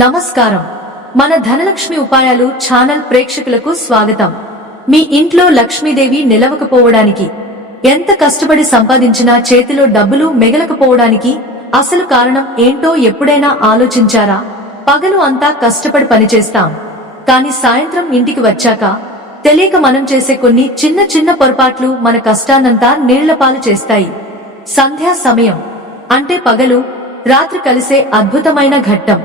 నమస్కారం. మన ధనలక్ష్మి ఉపాయాలు ఛానల్ ప్రేక్షకులకు స్వాగతం. మీ ఇంట్లో లక్ష్మీదేవి నిలవకపోవడానికి, ఎంత కష్టపడి సంపాదించినా చేతిలో డబ్బులు మిగలకపోవడానికి అసలు కారణం ఏంటో ఎప్పుడైనా ఆలోచించారా? పగలు అంతా కష్టపడి పనిచేస్తాం, కాని సాయంత్రం ఇంటికి వచ్చాక తెలియక మనం చేసే కొన్ని చిన్న చిన్న పొరపాట్లు మన కష్టాన్నంతా నీళ్లపాలు చేస్తాయి. సంధ్యా సమయం అంటే పగలు రాత్రి కలిసే అద్భుతమైన ఘట్టం.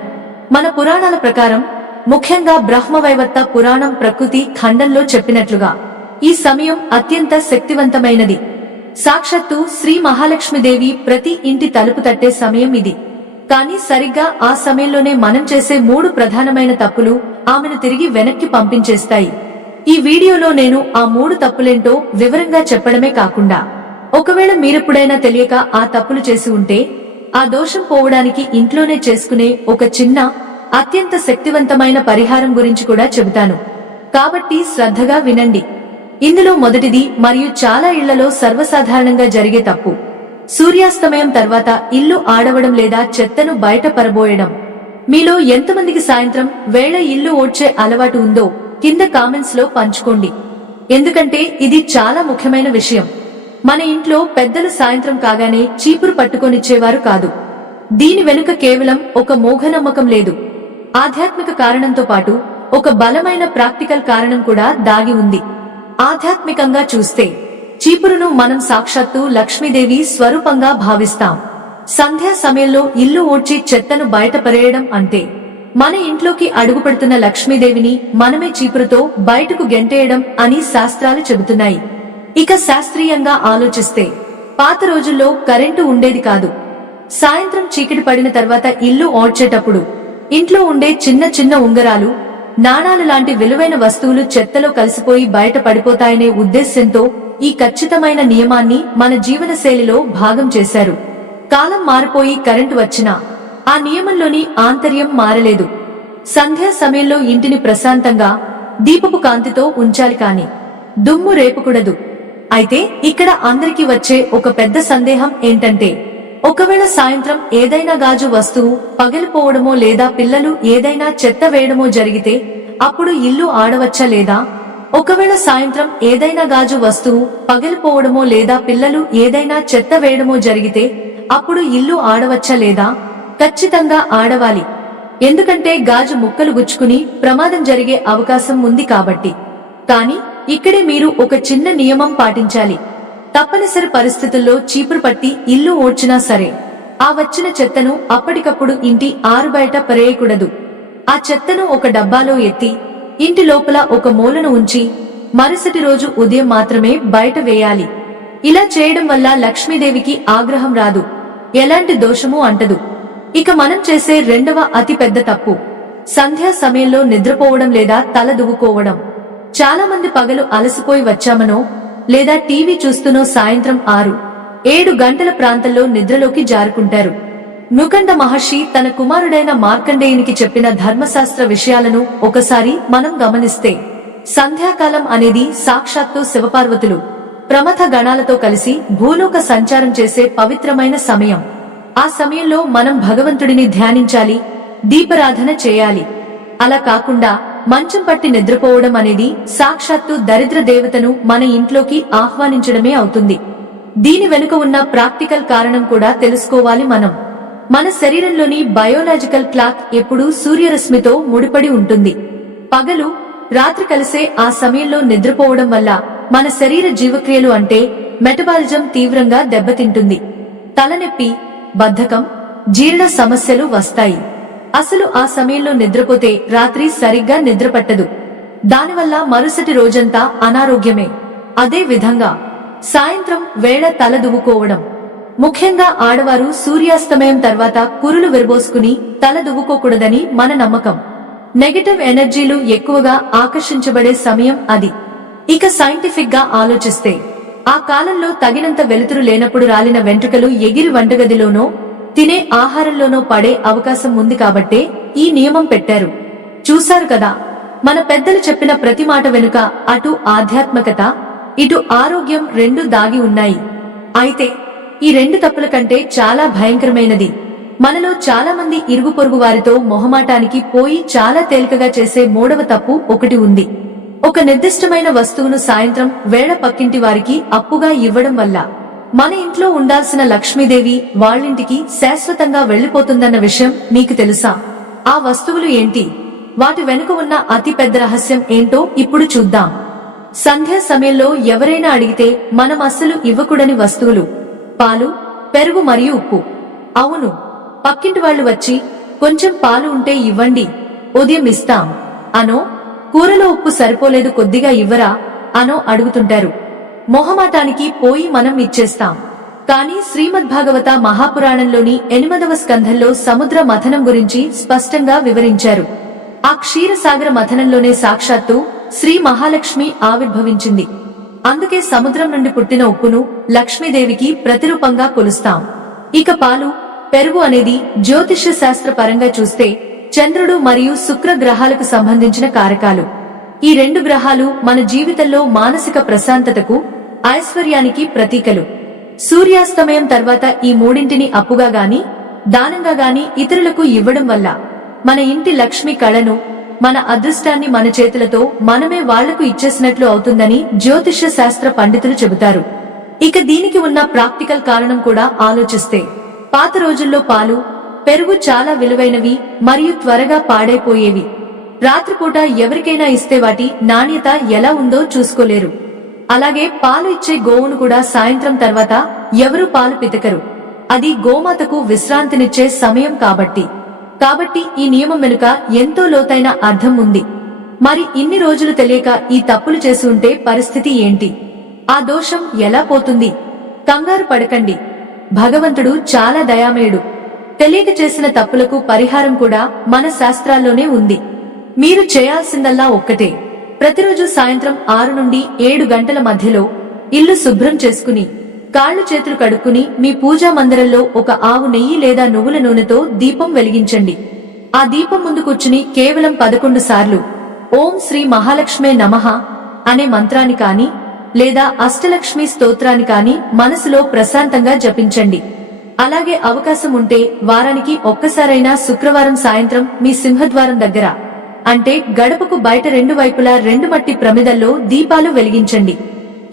మన పురాణాల ప్రకారం, ముఖ్యంగా బ్రహ్మవైవర్త పురాణం ప్రకృతి ఖండంలో చెప్పినట్లుగా ఈ సమయం అత్యంత శక్తివంతమైనది. సాక్షాత్తు శ్రీ మహాలక్ష్మీదేవి ప్రతి ఇంటి తలుపు తట్టే సమయం ఇది. కానీ సరిగ్గా ఆ సమయంలోనే మనం చేసే 3 ప్రధానమైన తప్పులు ఆమెను తిరిగి వెనక్కి పంపించేస్తాయి. ఈ వీడియోలో నేను ఆ 3 తప్పులేంటో వివరంగా చెప్పడమే కాకుండా, ఒకవేళ మీరెప్పుడైనా తెలియక ఆ తప్పులు చేసి ఉంటే ఆ దోషం పోవడానికి ఇంట్లోనే చేసుకునే ఒక చిన్న అత్యంత శక్తివంతమైన పరిహారం గురించి కూడా చెబుతాను. కాబట్టి శ్రద్ధగా వినండి. ఇందులో మొదటిది మరియు చాలా ఇళ్లలో సర్వసాధారణంగా జరిగే తప్పు, సూర్యాస్తమయం తర్వాత ఇల్లు ఆడవడం లేదా చెత్తను బయట పరబోయడం. మీలో ఎంతమందికి సాయంత్రం వేళ ఇల్లు ఓడ్చే అలవాటు ఉందో కింద కామెంట్స్ లో పంచుకోండి. ఎందుకంటే ఇది చాలా ముఖ్యమైన విషయం. మన ఇంట్లో పెద్దలు సాయంత్రం కాగానే చీపురు పట్టుకొనిచ్చేవారు కాదు. దీని వెనుక కేవలం ఒక మూఢనమ్మకం లేదు, ఆధ్యాత్మిక కారణంతో పాటు ఒక బలమైన ప్రాక్టికల్ కారణం కూడా దాగి ఉంది. ఆధ్యాత్మికంగా చూస్తే చీపురును మనం సాక్షాత్తు లక్ష్మీదేవి స్వరూపంగా భావిస్తాం. సంధ్యా సమయంలో ఇల్లు ఊడ్చి చెత్తను బయట పరేయడం అంటే మన ఇంట్లోకి అడుగుపెడుతున్న లక్ష్మీదేవిని మనమే చీపురుతో బయటకు గెంటేయడం అని శాస్త్రాలు చెబుతున్నాయి. ఇక శాస్త్రీయంగా ఆలోచిస్తే, పాత రోజుల్లో కరెంటు ఉండేది కాదు. సాయంత్రం చీకటి పడిన తర్వాత ఇల్లు ఓడ్చేటప్పుడు ఇంట్లో ఉండే చిన్న చిన్న ఉంగరాలు, నాణాలు లాంటి విలువైన వస్తువులు చెత్తలో కలిసిపోయి బయట పడిపోతాయనే ఉద్దేశ్యంతో ఈ ఖచ్చితమైన నియమాన్ని మన జీవనశైలిలో భాగం చేశారు. కాలం మారిపోయి కరెంటు వచ్చినా ఆ నియమంలోని ఆంతర్యం మారలేదు. సంధ్యా సమయంలో ఇంటిని ప్రశాంతంగా దీపపు కాంతితో ఉంచాలి, కాని దుమ్ము రేపకూడదు. అయితే ఇక్కడ అందరికీ వచ్చే ఒక పెద్ద సందేహం ఏంటంటే, ఒకవేళ సాయంత్రం ఏదైనా గాజు వస్తువు పగిలిపోవడమో లేదా పిల్లలు ఏదైనా చెత్త వేయడమో జరిగితే అప్పుడు ఇల్లు ఆడవచ్చా లేదా? ఒకవేళ సాయంత్రం ఏదైనా గాజు వస్తువు పగిలిపోవడమో లేదా పిల్లలు ఏదైనా చెత్త వేయడమో జరిగితే అప్పుడు ఇల్లు ఆడవచ్చా లేదా? ఖచ్చితంగా ఆడవాలి. ఎందుకంటే గాజు ముక్కలు గుచ్చుకుని ప్రమాదం జరిగే అవకాశం ఉంది కాబట్టి. కానీ ఇక్కడే మీరు ఒక చిన్న నియమం పాటించాలి. తప్పనిసరి పరిస్థితుల్లో చీపురు పట్టి ఇల్లు ఓడ్చినా సరే ఆ వచ్చిన చెత్తను అప్పటికప్పుడు ఇంటి ఆరుబయట పరేయకూడదు. ఆ చెత్తను ఒక డబ్బాలో ఎత్తి ఇంటి లోపల ఒక మూలను ఉంచి మరుసటి రోజు ఉదయం మాత్రమే బయట వేయాలి. ఇలా చేయడం వల్ల లక్ష్మీదేవికి ఆగ్రహం రాదు, ఎలాంటి దోషమూ అంటదు. ఇక మనం చేసే రెండవ అతి పెద్ద తప్పు, సంధ్యా సమయంలో నిద్రపోవడం లేదా తల దువ్వుకోవడం. చాలా మంది పగలు అలసిపోయి వచ్చామనో లేదా టీవీ చూస్తూనో సాయంత్రం 6-7 గంటల ప్రాంతంలో నిద్రలోకి జారుకుంటారు. ముకండ మహర్షి తన కుమారుడైన మార్కండేయునికి చెప్పిన ధర్మశాస్త్ర విషయాలను ఒకసారి మనం గమనిస్తే, సంధ్యాకాలం అనేది సాక్షాత్తు శివపార్వతులు ప్రమథ గణాలతో కలిసి భూలోక సంచారం చేసే పవిత్రమైన సమయం. ఆ సమయంలో మనం భగవంతుడిని ధ్యానించాలి, దీపారాధన చేయాలి. అలా కాకుండా మంచం పట్టి నిద్రపోవడం అనేది సాక్షాత్తు దరిద్ర దేవతను మన ఇంట్లోకి ఆహ్వానించడమే అవుతుంది. దీని వెనుక ఉన్న ప్రాక్టికల్ కారణం కూడా తెలుసుకోవాలి మనం. మన శరీరంలోని బయోలాజికల్ క్లాక్ ఎప్పుడూ సూర్యరశ్మితో ముడిపడి ఉంటుంది. పగలు రాత్రి కలిసే ఆ సమయంలో నిద్రపోవడం వల్ల మన శరీర జీవక్రియలు అంటే మెటబాలిజం తీవ్రంగా దెబ్బతింటుంది. తలనొప్పి, బద్ధకం, జీర్ణ సమస్యలు వస్తాయి. అసలు ఆ సమయంలో నిద్రపోతే రాత్రి సరిగ్గా నిద్రపట్టదు. దానివల్ల మరుసటి రోజంతా అనారోగ్యమే. అదే విధంగా సాయంత్రం వేళ తల దువ్వుకోవడం, ముఖ్యంగా ఆడవారు సూర్యాస్తమయం తర్వాత కురులు విరబోసుకుని తల దువ్వుకోకూడదని మన నమ్మకం. నెగటివ్ ఎనర్జీలు ఎక్కువగా ఆకర్షించబడే సమయం అది. ఇక సైంటిఫిక్ గా ఆలోచిస్తే, ఆ కాలంలో తగినంత వెలుతురు లేనప్పుడు రాలిన వెంట్రుకలు ఎగిరి వంటగదిలోనో తినే ఆహారంలోనో పడే అవకాశం ఉంది కాబట్టే ఈ నియమం పెట్టారు. చూశారు కదా, మన పెద్దలు చెప్పిన ప్రతి మాట వెనుక అటు ఆధ్యాత్మికత, ఇటు ఆరోగ్యం రెండూ దాగి ఉన్నాయి. అయితే ఈ 2 తప్పుల కంటే చాలా భయంకరమైనది మనలో చాలా మంది ఇరుగు పొరుగు వారితో మొహమాటానికి పోయి చాలా తేలికగా చేసే మూడవ తప్పు ఒకటి ఉంది. ఒక నిర్దిష్టమైన వస్తువును సాయంత్రం వేళ పక్కింటి వారికి అప్పుగా ఇవ్వడం వల్ల మన ఇంట్లో ఉండాల్సిన లక్ష్మీదేవి వాళ్ళింటికి శాశ్వతంగా వెళ్లిపోతుందన్న విషయం మీకు తెలుసా? ఆ వస్తువులు ఏంటి? వాటి వెనుక ఉన్న అతి పెద్ద రహస్యం ఏంటో ఇప్పుడు చూద్దాం. సంధ్యా సమయంలో ఎవరైనా అడిగితే మనం అస్సలు ఇవ్వకూడని వస్తువులు పాలు, పెరుగు మరియు ఉప్పు. అవును, పక్కింటి వాళ్ళు వచ్చి కొంచెం పాలు ఉంటే ఇవ్వండి, ఉదయం ఇస్తాం అనో, కూరలో ఉప్పు సరిపోలేదు కొద్దిగా ఇవ్వరా అనో అడుగుతుంటారు. మొహమాటానికి పోయి మనం ఇచ్చేస్తాం. కానీ శ్రీమద్భాగవత మహాపురాణంలోని 8వ స్కంధంలో సముద్ర మథనం గురించి స్పష్టంగా వివరించారు. ఆ క్షీరసాగర మథనంలోనే సాక్షాత్తు శ్రీ మహాలక్ష్మి ఆవిర్భవించింది. అందుకే సముద్రం నుండి పుట్టిన ఉప్పును లక్ష్మీదేవికి ప్రతిరూపంగా కొలుస్తాం. ఇక పాలు, పెరుగు అనేది జ్యోతిష్య శాస్త్ర పరంగా చూస్తే చంద్రుడు మరియు శుక్ర గ్రహాలకు సంబంధించిన కారకాలు. ఈ రెండు గ్రహాలు మన జీవితంలో మానసిక ప్రశాంతతకు, ఐశ్వర్యానికి ప్రతీకలు. సూర్యాస్తమయం తర్వాత ఈ మూడింటిని అప్పుగా గాని దానంగా గాని ఇతరులకు ఇవ్వడం వల్ల మన ఇంటి లక్ష్మి కళను, మన అదృష్టాన్ని మన చేతులతో మనమే వాళ్లకు ఇచ్చేసినట్లు అవుతుందని జ్యోతిష్య శాస్త్ర పండితులు చెబుతారు. ఇక దీనికి ఉన్న ప్రాక్టికల్ కారణం కూడా ఆలోచిస్తే, పాత రోజుల్లో పాలు, పెరుగు చాలా విలువైనవి మరియు త్వరగా పాడైపోయేవి. రాత్రిపూట ఎవరికైనా ఇస్తే వాటి నాణ్యత ఎలా ఉందో చూసుకోలేరు. అలాగే పాలు ఇచ్చే గోవును కూడా సాయంత్రం తర్వాత ఎవరూ పాలు పితకరు. అది గోమాతకు విశ్రాంతినిచ్చే సమయం కాబట్టి ఈ నియమం వెనుక ఎంతో లోతైన అర్థం ఉంది. మరి ఇన్ని రోజులు తెలియక ఈ తప్పులు చేసి ఉంటే పరిస్థితి ఏంటి? ఆ దోషం ఎలా పోతుంది? కంగారు పడకండి, భగవంతుడు చాలా దయామయుడు. తెలియక చేసిన తప్పులకు పరిహారం కూడా మన శాస్త్రాల్లోనే ఉంది. మీరు చేయాల్సిందల్లా ఒక్కటే, ప్రతిరోజు సాయంత్రం 6 నుండి 7 గంటల మధ్యలో ఇల్లు శుభ్రం చేసుకుని, కాళ్లు చేతులు కడుక్కుని మీ పూజా మందిరంలో ఒక ఆవు నెయ్యి లేదా నువ్వుల నూనెతో దీపం వెలిగించండి. ఆ దీపం ముందు కూర్చుని కేవలం 11 సార్లు ఓం శ్రీ మహాలక్ష్మే నమః అనే మంత్రాన్ని కాని లేదా అష్టలక్ష్మి స్తోత్రాన్ని కాని మనసులో ప్రశాంతంగా జపించండి. అలాగే అవకాశం ఉంటే వారానికి ఒక్కసారైనా శుక్రవారం సాయంత్రం మీ సింహద్వారం దగ్గర, అంటే గడపకు బయట 2 వైపులా 2 మట్టి ప్రమిదల్లో దీపాలు వెలిగించండి.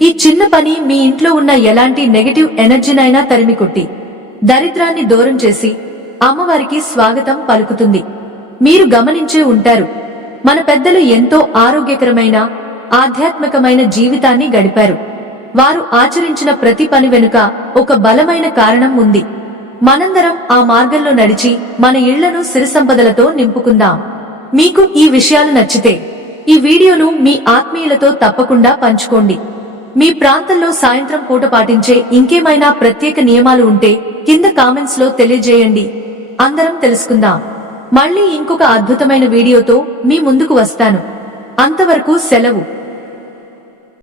ఈ చిన్న పని మీ ఇంట్లో ఉన్న ఎలాంటి నెగటివ్ ఎనర్జీనైనా తరిమికొట్టి దరిద్రాన్ని దూరం చేసి అమ్మవారికి స్వాగతం పలుకుతుంది. మీరు గమనించే ఉంటారు, మన పెద్దలు ఎంతో ఆరోగ్యకరమైన, ఆధ్యాత్మికమైన జీవితాన్ని గడిపారు. వారు ఆచరించిన ప్రతి పని వెనుక ఒక బలమైన కారణం ఉంది. మనందరం ఆ మార్గంలో నడిచి మన ఇళ్లను సిరిసంపదలతో నింపుకుందాం. మీకు ఈ విషయాలు నచ్చితే ఈ వీడియోను మీ ఆత్మీయులతో తప్పకుండా పంచుకోండి. మీ ప్రాంతంలో సాయంత్రం పూట పాటించే ఇంకేమైనా ప్రత్యేక నియమాలు ఉంటే కింద కామెంట్స్ లో తెలియజేయండి. అందరం తెలుసుకుందాం. మళ్ళీ ఇంకొక అద్భుతమైన వీడియోతో మీ ముందుకు వస్తాను. అంతవరకు సెలవు.